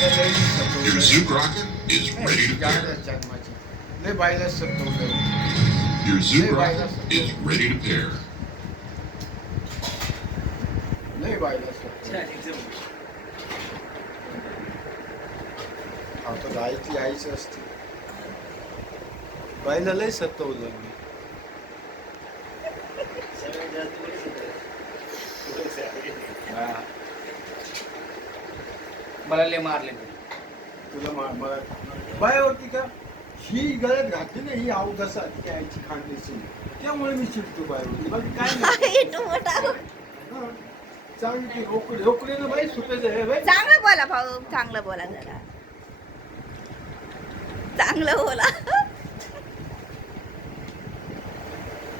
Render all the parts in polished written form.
Your Zook rocket is ready to pair. लय बायला सतवलं. Your Zook rocket is ready to pair. लय बायला सतवलं. आता गायची आईच असते. बायला लय सतवलं मी. मला लय मारले तुला मला बायावरती का ही गळ्यात घातली ना ही अवघसा ती आईची खांदेशी त्यामुळे मी चिडतो बायावरती बाकी काय नाही. चांगली रोकडे ना बाई सुपेच आहे बाई. चांगलं बोला भाऊ, चांगलं बोला जरा, चांगलं बोला.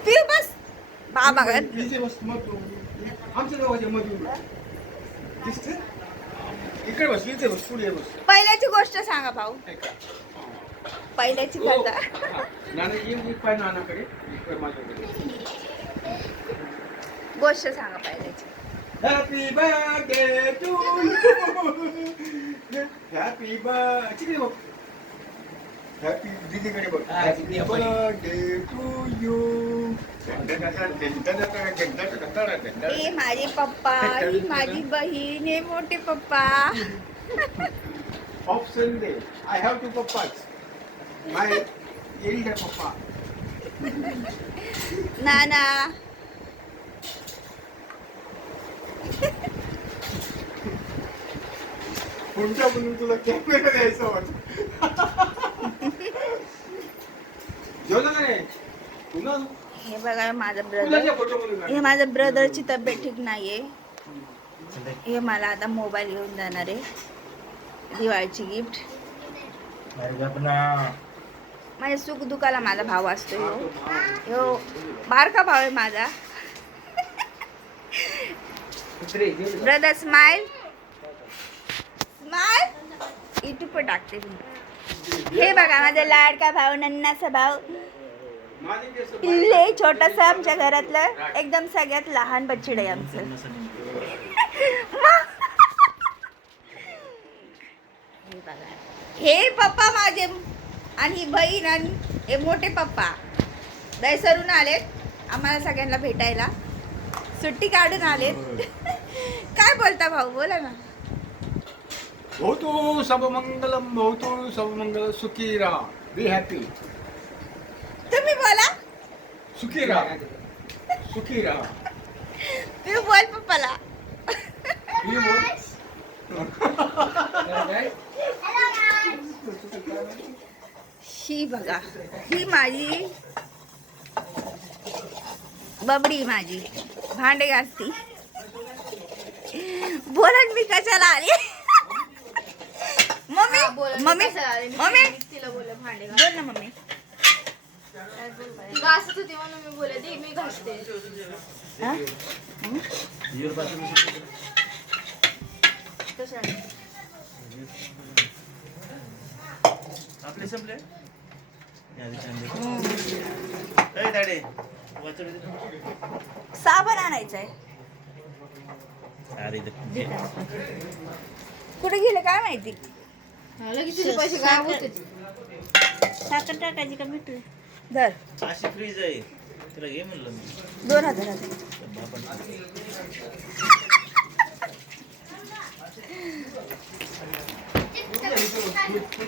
पिऊ बस बाबा इथे बस मग आमच्या गावाच्या मध्ये दिसते इकडे बस इथे बस पुढे बस. पहिल्याची गोष्ट सांगा भाऊ, पहिल्याची कथा. नाना ये पाय नानाकडे इकडे माझ्याकडे. गोष्ट सांगा पहिल्याची. Happy birthday to you. Happy birthday बघ. हॅपी दीदीकडे बघ. Happy birthday to you. हे माझे पप्पा, ही माझी बहीण, हे मोठे पप्पा. ऑप्शन दे. आय हॅव टू पप्पाच. माय एल्डर पप्पा. नाना कोणत्या म्हणून तुला कॅमेरा द्यायचा होता. जेवलं का नाही तुला. हे बघा माझा तुला ब्रदर, फोटो म्हणून हे माझ्या ब्रदरची तब्येत ठीक नाहीये. हे मला आता मोबाईल घेऊन जाणार आहे, दिवाळीची गिफ्ट. माझ्या सुख दुखाला माझा भाव असतो. हो बारका भाव आहे माझा. ब्रदर स्माइल स्माइल युट्यूब पर टाकते मी. हे बघा माझा लाडका भाऊ, नन्नाचा भाऊ, पिल्ले छोटासा आमच्या घरातलं एकदम सगळ्यात लहान बच्चीड आहे आमचं. हे बघा, हे पप्पा माझे आणि ही बहीण आणि हे मोठे पप्पा दैसरून आलेत आम्हाला सगळ्यांना भेटायला, सुट्टी काढून आलेत. काय बोलता भाऊ, बोला ना. भवतु सबमंगलम भवतु सबमंगल सुखी राहा. Be happy. तुम्ही बोला. सुखी राहा. सुखी राहा. तुम्ही बोल पप्पाला. मी बोल. ही बघा, ही माझी बबडी, माझी भांडे घासती. बोला मी कशाला आली. मम्मी मम्मी मम्मी बोल ना मम्मी. ती घासत होती म्हणून मी बोलले दे मी घासते. हा? आपले संपले. साबण आणायचंय. कुठे गेले काय माहिती. लगेच तुझे पैसे गायब होते. साखर टाकायची का भेटू धर. अशी फ्रीज आहे तुला घे म्हणलं मी.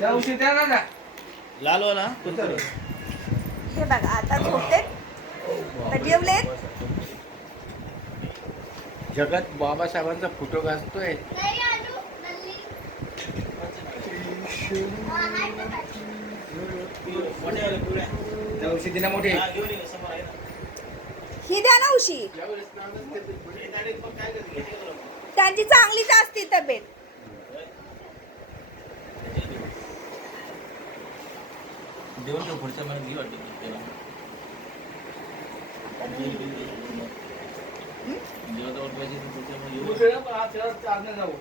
2000 लालवाला हे बघा आता झोपते तर जेवलेत. जगात बाबासाहेबांचा फोटो घासतोय. मोठे ही द्या ना उशी. त्यांची चांगलीच असते तब्येत. देऊन ठेव पुढच्या महिन्यात घे वाटतं जेव्हा पैसे पुढच्या महिन्यात जाऊ.